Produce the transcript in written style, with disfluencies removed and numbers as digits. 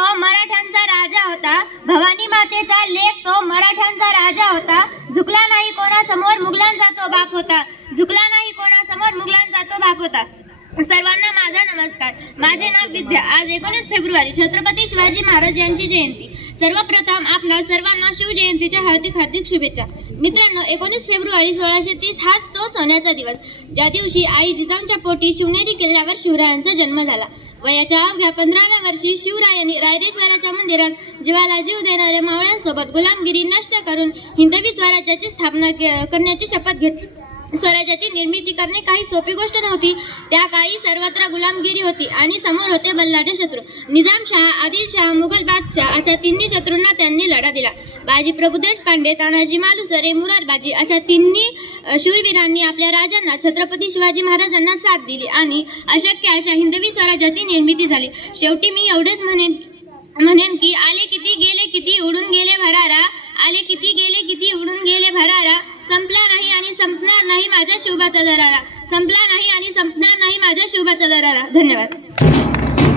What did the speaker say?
तो मराठ्यांचा राजा होता, भवानी मातेचा लेक तो मराठ्यांचा राजा होता, झुकला नाही कोणासमोर मुघलांचा तो बाप होता, झुकला नाही कोणासमोर मुघलांचा तो बाप होता. सर्वांना माझा नमस्कार. माझे नाव विद्या. आज 19 फेब्रुवारी छत्रपती शिवाजी महाराज यांची जयंती. सर्वप्रथम आपणा सर्वांना शिवजयंतीच्या हार्दिक हार्दिक शुभेच्छा. मित्रांनो, 19 फेब्रुवारी 1630 हाच तो सोन्याचा दिवस, ज्या दिवशी आई जिजाऊंच्या पोटी शिवनेरी किल्ल्यावर शिवरायांचा जन्म झाला. वयाच्या अवघ्या 15व्या वर्षी शिवरायांनी रायरेश्वराच्या मंदिरात जीवाला जीव देणाऱ्या मावळ्यांसोबत गुलामगिरी नष्ट करून हिंदवी स्वराज्याची स्थापना करण्याची शपथ घेतली. स्वराज्याची निर्मिती करणे काही सोपी गोष्ट नव्हती. त्या काळी सर्वत्र गुलामगिरी होती आणि समोर होते बल्लाढ्य शत्रू. निजामशाह, आदिलशाह, मुघल बादशाह अशा तिन्ही शत्रूंना त्यांनी लढा दिला. बाजी प्रभू देशपांडे, तानाजी मालुसरे, मुरारबाजी अशा तिन्ही शूरवीरांनी आपल्या राजांना छत्रपती शिवाजी महाराजांना साथ दिली आणि अशक्य अशा हिंदवी स्वराज्याची निर्मिती झाली. शेवटी मी एवढेच म्हणेन की आले किती गेले किती उडून गेले भरारा, आले किती गेले किती उडून गेले भरारा, संपला नाही आणि संपणार नाही माझ्या शिवबाचा दरारा, संपला नाही आणि संपणार नाही माझ्या शिवबाचा दरारा. धन्यवाद.